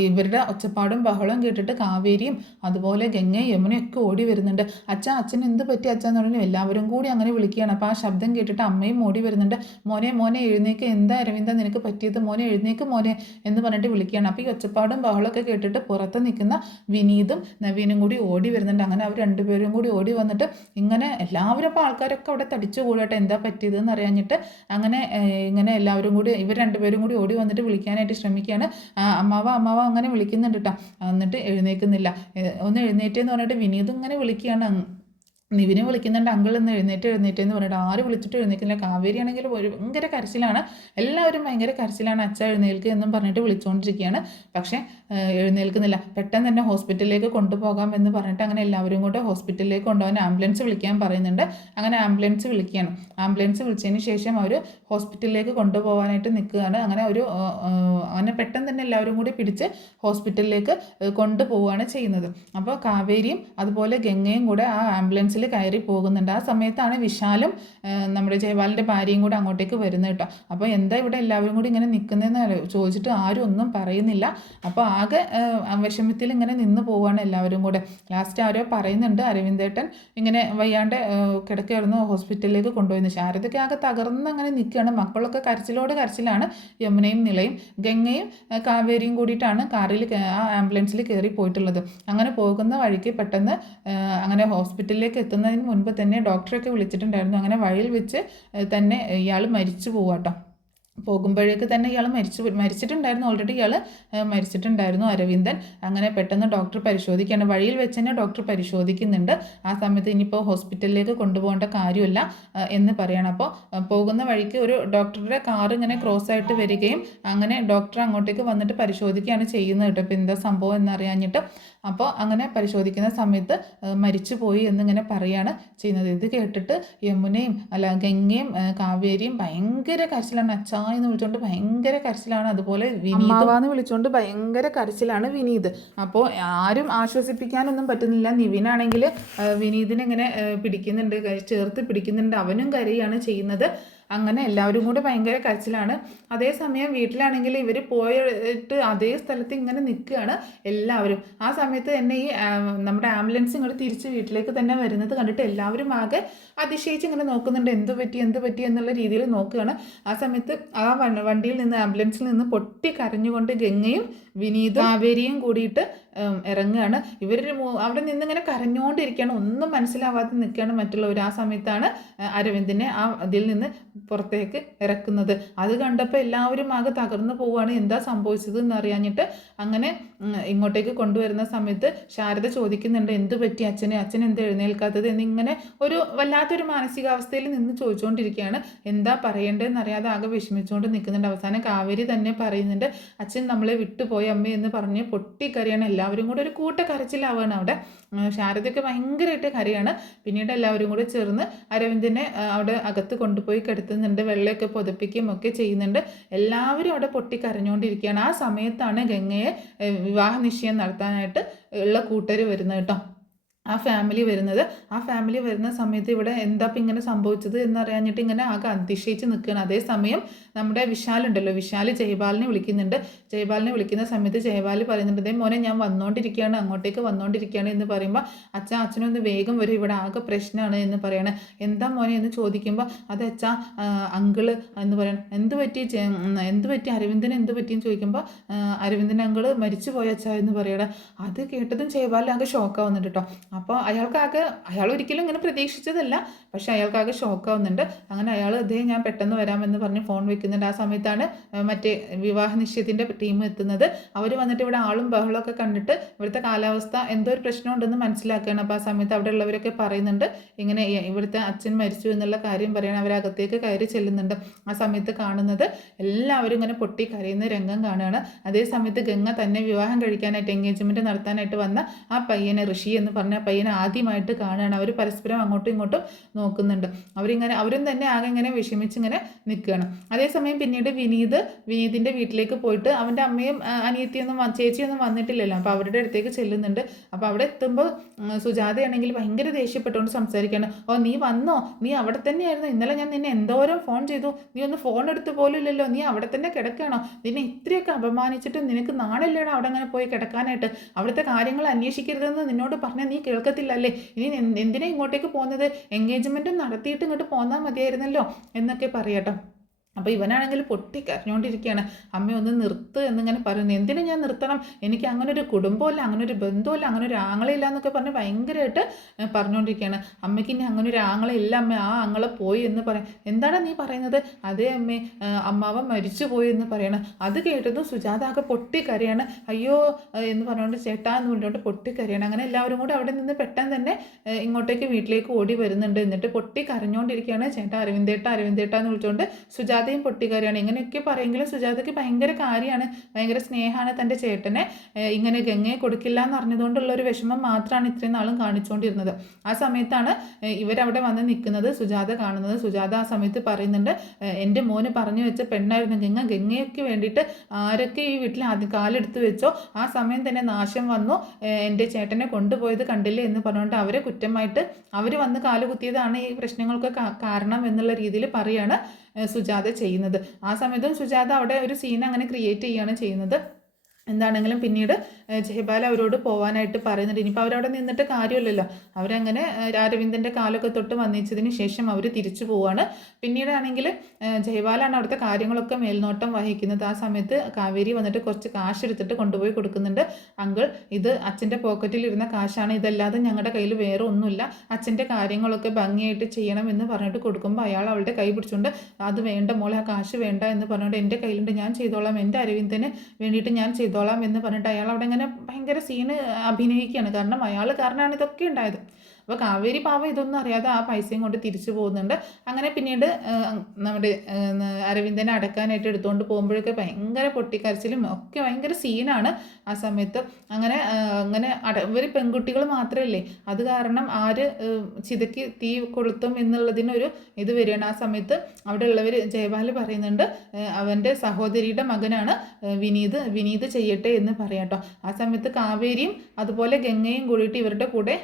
ഇവരുടെ ഒച്ചപ്പാടും ബഹളവും കേട്ടിട്ട് കാവേരിയും അതുപോലെ ഗംഗയും യമുനയൊക്കെ ഓടി വരുന്നുണ്ട്. അച്ഛൻ എന്ത് പറ്റി അച്ഛന്ന് പറഞ്ഞു എല്ലാവരും കൂടി അങ്ങനെ വിളിക്കുകയാണ്. അപ്പോൾ ആ ശബ്ദം കേട്ടിട്ട് അമ്മയും ഓടി വരുന്നുണ്ട്. മോനെ എഴുന്നേക്ക്, എന്താ അരവിന്ദ നിനക്ക് പറ്റിയത്, മോനെ എഴുന്നേക്ക് മോനെ എന്ന് പറഞ്ഞിട്ട് വിളിക്കുകയാണ്. അപ്പോൾ ഈ ഒച്ചപ്പാടും ബഹളമൊക്കെ കേട്ടിട്ട് പുറത്ത് നിൽക്കുന്ന വിനീതും നവീനും കൂടി ഓടി വരുന്നുണ്ട്. അങ്ങനെ അവർ രണ്ടുപേരും കൂടി ഓടി വന്നിട്ട് ഇങ്ങനെ എല്ലാവരും, അപ്പോൾ ആൾക്കാരൊക്കെ അവിടെ തടിച്ചു കൂടട്ടെ എന്താ പറ്റിയതെന്ന് അറിയാഞ്ഞിട്ട് അങ്ങനെ ഇങ്ങനെ എല്ലാവരും കൂടി ഇവർ രണ്ടുപേരും കൂടി ഓടി വന്നിട്ട് വിളിക്കാനായിട്ട് ശ്രമിക്കുകയാണ്. അമ്മാവ അങ്ങനെ വിളിക്കുന്നുണ്ട് കേട്ടോ. എന്നിട്ട് എഴുന്നേൽക്കുന്നില്ല. ഒന്ന് എഴുന്നേറ്റേന്ന് പറഞ്ഞിട്ട് വിനീത് ഇങ്ങനെ വിളിക്കുകയാണ്. നിവിനെ വിളിക്കുന്നുണ്ട്, അങ്കിൾ ഇന്ന് എഴുന്നേറ്റ് എന്ന് പറഞ്ഞിട്ട് ആരും വിളിച്ചിട്ട് എഴുന്നേൽക്കുന്നില്ല. കാവേരി ആണെങ്കിൽ ഒരു ഭയങ്കര കരച്ചിലാണ്, എല്ലാവരും ഭയങ്കര കരച്ചിലാണ്, അച്ഛ എഴുന്നേൽക്കുക എന്നും പറഞ്ഞിട്ട് വിളിച്ചുകൊണ്ടിരിക്കുകയാണ്. പക്ഷേ എഴുന്നേൽക്കുന്നില്ല. പെട്ടെന്ന് തന്നെ ഹോസ്പിറ്റലിലേക്ക് കൊണ്ടുപോകാം എന്ന് പറഞ്ഞിട്ട് അങ്ങനെ എല്ലാവരും കൂടെ ഹോസ്പിറ്റലിലേക്ക് കൊണ്ടുപോകാൻ ആംബുലൻസ് വിളിക്കാൻ പറയുന്നുണ്ട്. അങ്ങനെ ആംബുലൻസ് വിളിക്കുകയാണ്. ആംബുലൻസ് വിളിച്ചതിന് ശേഷം അവർ ഹോസ്പിറ്റലിലേക്ക് കൊണ്ടുപോകാനായിട്ട് നിൽക്കുകയാണ്. അങ്ങനെ പെട്ടെന്ന് തന്നെ എല്ലാവരും കൂടി പിടിച്ച് ഹോസ്പിറ്റലിലേക്ക് കൊണ്ടുപോവുകയാണ് ചെയ്യുന്നത്. അപ്പോൾ കാവേരിയും അതുപോലെ ഗംഗയും കൂടെ ആ ആംബുലൻസിൽ കയറി പോകുന്നുണ്ട്. ആ സമയത്താണ് വിശാലും നമ്മുടെ ജയപാലിൻ്റെ ഭാര്യയും കൂടെ അങ്ങോട്ടേക്ക് വരുന്നത് കേട്ടോ. അപ്പോൾ എന്താ ഇവിടെ എല്ലാവരും കൂടി ഇങ്ങനെ നിൽക്കുന്നതെന്ന് ചോദിച്ചിട്ട് ആരും ഒന്നും പറയുന്നില്ല. അപ്പോൾ ആകെ വിഷമത്തിൽ ഇങ്ങനെ നിന്ന് പോവുകയാണ് എല്ലാവരും കൂടെ. ലാസ്റ്റ് ആരോ പറയുന്നുണ്ട്, അരവിന്ദേട്ടൻ ഇങ്ങനെ വയ്യാണ്ട് കിടക്കുകയായിരുന്നു, ഹോസ്പിറ്റലിലേക്ക് കൊണ്ടുപോയിരുന്നു. ശാരദയ്ക്ക് ആകെ തകർന്ന് അങ്ങനെ നിൽക്കുകയാണ്. മക്കളൊക്കെ കരച്ചിലാണ്. യമുനയും നിളയും ഗംഗയും കാവേരിയും കൂടിയിട്ടാണ് കാറിൽ ആ ആംബുലൻസിൽ കയറി പോയിട്ടുള്ളത്. അങ്ങനെ പോകുന്ന വഴിക്ക് പെട്ടെന്ന് അങ്ങനെ ഹോസ്പിറ്റലിലേക്ക് എത്തുന്നതിന് മുൻപ് തന്നെ ഡോക്ടറൊക്കെ വിളിച്ചിട്ടുണ്ടായിരുന്നു. അങ്ങനെ വഴിയിൽ വെച്ച് തന്നെ ഇയാൾ മരിച്ചു പോവാട്ടോ. പോകുമ്പോഴേക്ക് തന്നെ ഇയാൾ മരിച്ചിട്ടുണ്ടായിരുന്നു. ഓൾറെഡി ഇയാൾ മരിച്ചിട്ടുണ്ടായിരുന്നു, അരവിന്ദൻ. അങ്ങനെ പെട്ടെന്ന് ഡോക്ടർ പരിശോധിക്കുകയാണ്. വഴിയിൽ വെച്ച് തന്നെ ഡോക്ടർ പരിശോധിക്കുന്നുണ്ട്. ആ സമയത്ത് ഇനിയിപ്പോൾ ഹോസ്പിറ്റലിലേക്ക് കൊണ്ടുപോകേണ്ട കാര്യമില്ല എന്ന് പറയണം. അപ്പോൾ പോകുന്ന വഴിക്ക് ഒരു ഡോക്ടറുടെ കാർ ഇങ്ങനെ ക്രോസ് ആയിട്ട് വരികയും അങ്ങനെ ഡോക്ടർ അങ്ങോട്ടേക്ക് വന്നിട്ട് പരിശോധിക്കുകയാണ് ചെയ്യുന്നത് കേട്ടോ. ഇപ്പോൾ എന്താ സംഭവം എന്നറിയാഞ്ഞിട്ട്. അപ്പോൾ അങ്ങനെ പരിശോധിക്കുന്ന സമയത്ത് മരിച്ചുപോയി എന്നിങ്ങനെ പറയുകയാണ് ചെയ്യുന്നത്. ഇത് കേട്ടിട്ട് യമുനയും ഗംഗയും കാവേരിയും ഭയങ്കര കരച്ചിലാണ്. അച്ഛാ എന്ന് വിളിച്ചുകൊണ്ട് ഭയങ്കര കരച്ചിലാണ്. അതുപോലെ അമ്മാവാന്ന് വിളിച്ചുകൊണ്ട് ഭയങ്കര കരച്ചിലാണ് വിനീത്. അപ്പോൾ ആരും ആശ്വസിപ്പിക്കാനൊന്നും പറ്റുന്നില്ല. നിവിനാണെങ്കിൽ വിനീതിനെ ഇങ്ങനെ പിടിക്കുന്നുണ്ട്, ചേർത്ത് പിടിക്കുന്നുണ്ട്. അവനും കരയാണ് ചെയ്യുന്നത്. അങ്ങനെ എല്ലാവരും കൂടെ ഭയങ്കര കരച്ചിലാണ്. അതേസമയം വീട്ടിലാണെങ്കിൽ ഇവർ പോയിട്ട് അതേ സ്ഥലത്ത് ഇങ്ങനെ നിൽക്കുകയാണ് എല്ലാവരും. ആ സമയത്ത് തന്നെ ഈ നമ്മുടെ ആംബുലൻസ് ഇങ്ങോട്ട് തിരിച്ച് വീട്ടിലേക്ക് തന്നെ വരുന്നത് കണ്ടിട്ട് എല്ലാവരും ആകെ അതിശയിച്ച് ഇങ്ങനെ നോക്കുന്നുണ്ട്. എന്ത് പറ്റി എന്നുള്ള രീതിയിൽ നോക്കുകയാണ്. ആ സമയത്ത് ആ വണ്ടിയിൽ നിന്ന്, ആംബുലൻസിൽ നിന്ന് പൊട്ടി കരഞ്ഞുകൊണ്ട് ഗംഗയും വിനീതും കാവേരിയും കൂടിയിട്ട് ഇറങ്ങുകയാണ്. ഇവർ അവിടെ നിന്നിങ്ങനെ കരഞ്ഞുകൊണ്ടിരിക്കുകയാണ്. ഒന്നും മനസ്സിലാവാതെ നിൽക്കുകയാണ് മറ്റുള്ളവർ. ആ സമയത്താണ് അരവിന്ദിനെ അതിൽ നിന്ന് പുറത്തേക്ക് ഇറക്കുന്നത്. അത് കണ്ടപ്പോൾ എല്ലാവരും ആകെ തകർന്നു പോവുകയാണ്. എന്താ സംഭവിച്ചത് എന്നറിയാഞ്ഞിട്ട് അങ്ങനെ ഇങ്ങോട്ടേക്ക് കൊണ്ടുവരുന്ന സമയത്ത് ശാരദ ചോദിക്കുന്നുണ്ട്, എന്ത് പറ്റി അച്ഛൻ എന്ത് എഴുന്നേൽക്കാത്തത് എന്നിങ്ങനെ ഒരു വല്ലാത്തൊരു മാനസികാവസ്ഥയിൽ നിന്ന് ചോദിച്ചുകൊണ്ടിരിക്കുകയാണ്. എന്താ പറയേണ്ടതെന്ന് അറിയാതെ ആകെ വിഷമിച്ചുകൊണ്ട് നിൽക്കുന്നുണ്ട്. അവസാനം കാവേരി തന്നെ പറയുന്നുണ്ട്, അച്ഛൻ നമ്മളെ വിട്ടുപോയ അമ്മ എന്ന് പറഞ്ഞ് പൊട്ടിക്കരയാണ്. എല്ലാവരും കൂടെ ഒരു കൂട്ടക്കരച്ചിലാവുകയാണ് അവിടെ. ശാരദയ്ക്ക് ഭയങ്കരമായിട്ട് കരയാണ്. പിന്നീട് എല്ലാവരും കൂടെ ചേർന്ന് അരവിന്ദിനെ അവിടെ അകത്ത് കൊണ്ടുപോയി കിടത്തുന്നുണ്ട്. വെള്ളമൊക്കെ പൊതിപ്പിക്കുകയും ഒക്കെ ചെയ്യുന്നുണ്ട്. എല്ലാവരും അവിടെ പൊട്ടിക്കരഞ്ഞുകൊണ്ടിരിക്കുകയാണ്. ആ സമയത്താണ് ഗംഗയെ വിവാഹ നിശ്ചയം നടത്താനായിട്ട് ഉള്ള കൂട്ടർ വരുന്നത് കേട്ടോ. ആ ഫാമിലി വരുന്ന സമയത്ത് ഇവിടെ എന്താ ഇപ്പം ഇങ്ങനെ സംഭവിച്ചത് എന്നറിയാഞ്ഞിട്ട് ഇങ്ങനെ ആകെ അതിശയിച്ച് നിൽക്കുകയാണ്. അതേസമയം നമ്മുടെ വിശാലുണ്ടല്ലോ, വിശാൽ ജയപാലിനെ വിളിക്കുന്നുണ്ട്. ജയപാലിനെ വിളിക്കുന്ന സമയത്ത് ജയപാൽ പറയുന്നുണ്ട്, അതേ മോനെ ഞാൻ അങ്ങോട്ടേക്ക് വന്നുകൊണ്ടിരിക്കുകയാണ് എന്ന് പറയുമ്പോൾ അച്ഛനൊന്ന് വേഗം വരും, ഇവിടെ ആകെ പ്രശ്നമാണ് എന്ന് പറയണം. എന്താ മോനെ എന്ന് ചോദിക്കുമ്പോൾ അത് അച്ഛാ അങ്കിള് എന്ന് പറയണം. എന്ത് പറ്റി അരവിന്ദന് എന്ത് പറ്റിയെന്ന് ചോദിക്കുമ്പോൾ അരവിന്ദൻ അങ്കിള് മരിച്ചു പോയ അച്ഛാ എന്ന് പറയണം. അത് കേട്ടതും ജയപാലിന് ആകെ ഷോക്കാവുന്നുണ്ട് കേട്ടോ. അപ്പോൾ അയാൾ ഒരിക്കലും ഇങ്ങനെ പ്രതീക്ഷിച്ചതല്ല. പക്ഷെ അയാൾക്കാകെ ഷോക്കാവുന്നുണ്ട്. അങ്ങനെ അയാൾ ഞാൻ പെട്ടെന്ന് വരാമെന്ന് പറഞ്ഞ് ഫോൺ വെക്കുന്നുണ്ട്. ആ സമയത്താണ് മറ്റേ വിവാഹ നിശ്ചയത്തിൻ്റെ ടീം എത്തുന്നത്. അവർ വന്നിട്ട് ഇവിടെ ആളും ബഹളമൊക്കെ കണ്ടിട്ട് ഇവിടുത്തെ കാലാവസ്ഥ എന്തോ ഒരു പ്രശ്നമുണ്ടെന്ന് മനസ്സിലാക്കുകയാണ്. അപ്പോൾ ആ സമയത്ത് അവിടെ ഉള്ളവരൊക്കെ പറയുന്നുണ്ട്, ഇങ്ങനെ ഇവിടുത്തെ അച്ഛൻ മരിച്ചു എന്നുള്ള കാര്യം പറയണം. അവരകത്തേക്ക് കയറി ചെല്ലുന്നുണ്ട്. ആ സമയത്ത് കാണുന്നത് എല്ലാവരും ഇങ്ങനെ പൊട്ടി കരയുന്ന രംഗം കാണുകയാണ്. അതേ സമയത്ത് ഗംഗ തന്നെ വിവാഹം കഴിക്കാനായിട്ട്, എൻഗേജ്മെൻറ്റ് നടത്താനായിട്ട് വന്ന ആ പയ്യനെ, ഋഷി എന്ന് പറഞ്ഞ പയ്യനെ ആദ്യമായിട്ട് കാണുകയാണ്. അവർ പരസ്പരം അങ്ങോട്ടും ഇങ്ങോട്ടും നോക്കുന്നുണ്ട്. അവരും തന്നെ ആകെ ഇങ്ങനെ വിഷമിച്ചിങ്ങനെ നിൽക്കുകയാണ്. അതേസമയം പിന്നീട് വിനീതിൻ്റെ വീട്ടിലേക്ക് പോയിട്ട് അവൻ്റെ അമ്മയും ചേച്ചിയൊന്നും വന്നിട്ടില്ലല്ലോ. അപ്പോൾ അവരുടെ അടുത്തേക്ക് ചെല്ലുന്നുണ്ട്. അപ്പോൾ അവിടെ എത്തുമ്പോൾ സുജാതയാണെങ്കിൽ ഭയങ്കര ദേഷ്യപ്പെട്ടുകൊണ്ട് സംസാരിക്കുകയാണ്. നീ വന്നോ? നീ അവിടെ തന്നെയായിരുന്നു? ഇന്നലെ ഞാൻ നിന്നെ എന്തോരം ഫോൺ ചെയ്തു, നീ ഒന്ന് ഫോൺ എടുത്ത് പോലും ഇല്ലല്ലോ, നീ അവിടെ തന്നെ കിടക്കുകയാണോ? നിന്നെ ഇത്രയൊക്കെ അപമാനിച്ചിട്ട് നിനക്ക് നാണില്ലേണോ അവിടെ അങ്ങനെ പോയി കിടക്കാനായിട്ട്? അവിടുത്തെ കാര്യങ്ങൾ അന്വേഷിക്കരുതെന്ന് നിന്നോട് പറഞ്ഞാൽ നീ കേൾക്കത്തില്ലല്ലേ? ഇനി എന്തിനാ ഇങ്ങോട്ടേക്ക് പോകുന്നത്? എൻഗേജ്മെൻറ്റും നടത്തിയിട്ട് ഇങ്ങോട്ട് പോന്നാൽ മതിയായിരുന്നല്ലോ എന്നൊക്കെ പറയട്ടോ. അപ്പോൾ ഇവനാണെങ്കിൽ പൊട്ടി കരഞ്ഞുകൊണ്ടിരിക്കുകയാണ്. അമ്മ ഒന്ന് നിർത്ത് എന്നിങ്ങനെ പറയുന്നു. എന്തിനു ഞാൻ നിർത്തണം, എനിക്ക് അങ്ങനെ ഒരു കുടുംബമില്ല, അങ്ങനെ ഒരു ബന്ധമില്ല, അങ്ങനെ ഒരു ആങ്ങളയില്ല എന്നൊക്കെ പറഞ്ഞ് ഭയങ്കരമായിട്ട് പറഞ്ഞുകൊണ്ടിരിക്കുകയാണ്. അമ്മയ്ക്ക് ഇനി അങ്ങനെ ഒരു ആങ്ങളെ ഇല്ല അമ്മ, ആ ആങ്ങളെ പോയി എന്ന് പറയാം. എന്താണ് നീ പറയുന്നത്? അതേ അമ്മേ, അമ്മാവൻ മരിച്ചു പോയി എന്ന് പറയണം. അത് കേട്ടതും സുജാത ആകെ പൊട്ടിക്കരയാണ്. അയ്യോ എന്ന് പറഞ്ഞുകൊണ്ട് ചേട്ടാ എന്ന് പറഞ്ഞുകൊണ്ട് പൊട്ടിക്കരയാണ്. അങ്ങനെ എല്ലാവരും കൂടെ അവിടെ നിന്ന് പെട്ടെന്ന് തന്നെ ഇങ്ങോട്ടേക്ക് വീട്ടിലേക്ക് ഓടി വരുന്നുണ്ട്. എന്നിട്ട് പൊട്ടി കരഞ്ഞുകൊണ്ടിരിക്കുകയാണ്. ചേട്ടാ അരവിന്ദേട്ട അരവിന്ദേട്ട എന്ന് വിളിച്ചുകൊണ്ട് സുജാതയും പൊട്ടിക്കാരിയാണ്. ഇങ്ങനെയൊക്കെ പറയുമെങ്കിലും സുജാതയ്ക്ക് ഭയങ്കര കാര്യമാണ്, ഭയങ്കര സ്നേഹമാണ് തൻ്റെ ചേട്ടനെ ഇങ്ങനെ ഗംഗയെ കൊടുക്കില്ല എന്ന് അറിഞ്ഞതുകൊണ്ടുള്ള ഒരു വിഷമം മാത്രമാണ് ഇത്രയും നാളും കാണിച്ചുകൊണ്ടിരുന്നത്. ആ സമയത്താണ് ഇവരവിടെ വന്ന് നിൽക്കുന്നത്, സുജാത കാണുന്നത്. സുജാത ആ സമയത്ത് പറയുന്നുണ്ട്, എൻ്റെ മോന് പറഞ്ഞു വെച്ച പെണ്ണായിരുന്നു ഗംഗ, ഗംഗയ്ക്ക് വേണ്ടിയിട്ട് ആരൊക്കെ ഈ വീട്ടിൽ ആദ്യം കാലെടുത്ത് വെച്ചോ ആ സമയം തന്നെ നാശം വന്നു, എൻ്റെ ചേട്ടനെ കൊണ്ടുപോയത് കണ്ടില്ലേ എന്ന് പറഞ്ഞുകൊണ്ട് അവരെ കുറ്റമായിട്ട് അവർ വന്ന് കാലുകുത്തിയതാണ് ഈ പ്രശ്നങ്ങൾക്ക് കാരണം എന്നുള്ള രീതിയിൽ പറയാണ് സുജാത ചെയ്യുന്നത്. ആ സമയത്തും സുജാത അവിടെ ഒരു സീൻ അങ്ങനെ ക്രിയേറ്റ് ചെയ്യുകയാണ് ചെയ്യുന്നത്. എന്താണെങ്കിലും പിന്നീട് ജയപാൽ അവരോട് പോകാനായിട്ട് പറയുന്നുണ്ട്. ഇനിയിപ്പോൾ അവരവിടെ നിന്നിട്ട് കാര്യമില്ലല്ലോ. അവരങ്ങനെ അരവിന്ദൻ്റെ കാലൊക്കെ തൊട്ട് വന്നിച്ചതിന് ശേഷം അവർ തിരിച്ചു പോവുകയാണ്. പിന്നീടാണെങ്കിൽ ജയപാലാണ് അവിടുത്തെ കാര്യങ്ങളൊക്കെ മേൽനോട്ടം വഹിക്കുന്നത്. ആ സമയത്ത് കാവേരി വന്നിട്ട് കുറച്ച് കാശ് എടുത്തിട്ട് കൊണ്ടുപോയി കൊടുക്കുന്നുണ്ട്. അങ്കിൾ, ഇത് അച്ഛൻ്റെ പോക്കറ്റിൽ ഇരുന്ന കാശാണ്, ഇതല്ലാതെ ഞങ്ങളുടെ കയ്യിൽ വേറെ ഒന്നുമില്ല, അച്ഛൻ്റെ കാര്യങ്ങളൊക്കെ ഭംഗിയായിട്ട് ചെയ്യണം എന്ന് പറഞ്ഞിട്ട് കൊടുക്കുമ്പോൾ അയാൾ അവളുടെ കൈ പിടിച്ചുകൊണ്ട്, അത് വേണ്ട മോളെ, ആ കാശ് വേണ്ട എന്ന് പറഞ്ഞുകൊണ്ട്, എൻ്റെ കയ്യിലുണ്ട്, ഞാൻ ചെയ്തോളാം, എൻ്റെ അരവിന്ദന് വേണ്ടിയിട്ട് ഞാൻ ചെയ്തോളാം എന്ന് പറഞ്ഞിട്ട് അയാൾ അവിടെ ഇങ്ങനെ ഭയങ്കര സീന് അഭിനയിക്കുകയാണ്. കാരണം അയാൾ കാരണമാണ് ഇതൊക്കെ ഉണ്ടായത്. അപ്പോൾ കാവേരി പാവം ഇതൊന്നും അറിയാതെ ആ പൈസയും കൊണ്ട് തിരിച്ചു പോകുന്നുണ്ട്. അങ്ങനെ പിന്നീട് നമ്മുടെ അരവിന്ദനെ അടക്കാനായിട്ട് എടുത്തുകൊണ്ട് പോകുമ്പോഴൊക്കെ ഭയങ്കര പൊട്ടിക്കരച്ചിലും ഒക്കെ ഭയങ്കര സീനാണ് ആ സമയത്ത്. അങ്ങനെ അങ്ങനെ ഇവർ പെൺകുട്ടികൾ മാത്രമല്ലേ, അത് കാരണം ആര് ചിതയ്ക്ക് തീ കൊളുത്തും എന്നുള്ളതിനൊരു ഇത് വരികയാണ്. ആ സമയത്ത് അവിടെ ഉള്ളവർ ജയപാൽ പറയുന്നുണ്ട്, അവൻ്റെ സഹോദരിയുടെ മകനാണ് വിനീത് ചെയ്യട്ടെ എന്ന് പറയാം കേട്ടോ. ആ സമയത്ത് കാവേരിയും അതുപോലെ ഗംഗയും കൂടിയിട്ട് ഇവരുടെ കൂടെ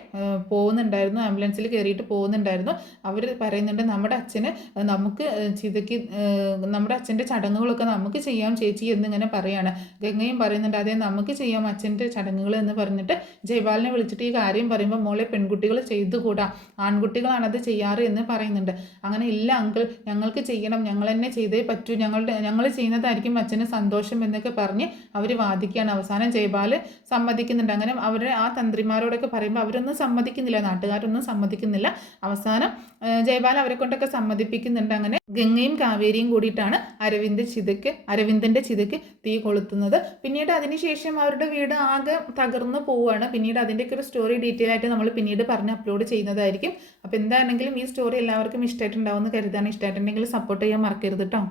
പോകുന്നുണ്ടായിരുന്നു, ആംബുലൻസിൽ കയറിയിട്ട് പോകുന്നുണ്ടായിരുന്നു. അവർ പറയുന്നുണ്ട്, നമ്മുടെ അച്ഛന് നമുക്ക് ചിതയ്ക്ക് നമ്മുടെ അച്ഛൻ്റെ ചടങ്ങുകളൊക്കെ നമുക്ക് ചെയ്യാം ചേച്ചി എന്നിങ്ങനെ പറയാണ്. ഗംഗയും പറയുന്നുണ്ട്, അതെ നമുക്ക് ചെയ്യാം അച്ഛൻ്റെ ചടങ്ങുകൾ എന്ന് പറഞ്ഞിട്ട് ജയ്പാലിനെ വിളിച്ചിട്ട് ഈ കാര്യം പറയുമ്പോൾ, മോളെ പെൺകുട്ടികൾ ചെയ്തുകൂടാ, ആൺകുട്ടികളാണത് ചെയ്യാറ് എന്ന് പറയുന്നുണ്ട്. അങ്ങനെ ഇല്ല അങ്കിൾ, ഞങ്ങൾക്ക് ചെയ്യണം, ഞങ്ങൾ തന്നെ ചെയ്തേ പറ്റൂ, ഞങ്ങൾ ചെയ്യുന്നതായിരിക്കും അച്ഛന് സന്തോഷം എന്നൊക്കെ പറഞ്ഞ് അവർ വാദിക്കുകയാണ്. അവസാനം ജയ്പാൽ സമ്മതിക്കുന്നുണ്ട്. അങ്ങനെ അവരുടെ ആ തന്ത്രിമാരോടൊക്കെ പറയുമ്പോൾ അവരൊന്നും സമ്മതിക്കുന്നില്ല, നാട്ടുകാരൊന്നും സമ്മതിക്കുന്നില്ല. അവസാനം ജയ്പാൽ അവരെ കൊണ്ടൊക്കെ സമ്മതിപ്പിക്കുന്നുണ്ട്. അങ്ങനെ ഗംഗയും കാവേരിയും കൂടിയിട്ടാണ് അരവിന്ദൻ്റെ ചിതയ്ക്ക് തീ കൊളുത്തുന്നത്. പിന്നീട് അതിനുശേഷം അവരുടെ വീട് ആകെ തകർന്നു പോവുകയാണ്. പിന്നീട് അതിൻ്റെയൊക്കെ ഒരു സ്റ്റോറി ഡീറ്റെയിൽ ആയിട്ട് നമ്മൾ പിന്നീട് പറഞ്ഞ് അപ്ലോഡ് ചെയ്യുന്നതായിരിക്കും. അപ്പോൾ എന്താണെങ്കിലും ഈ സ്റ്റോറി എല്ലാവർക്കും ഇഷ്ടമായിട്ടുണ്ടാവുമെന്ന് കരുതാണ്. ഇഷ്ടമായിട്ടുണ്ടെങ്കിൽ സപ്പോർട്ട് ചെയ്യാൻ മറക്കരുത് കേട്ടോ.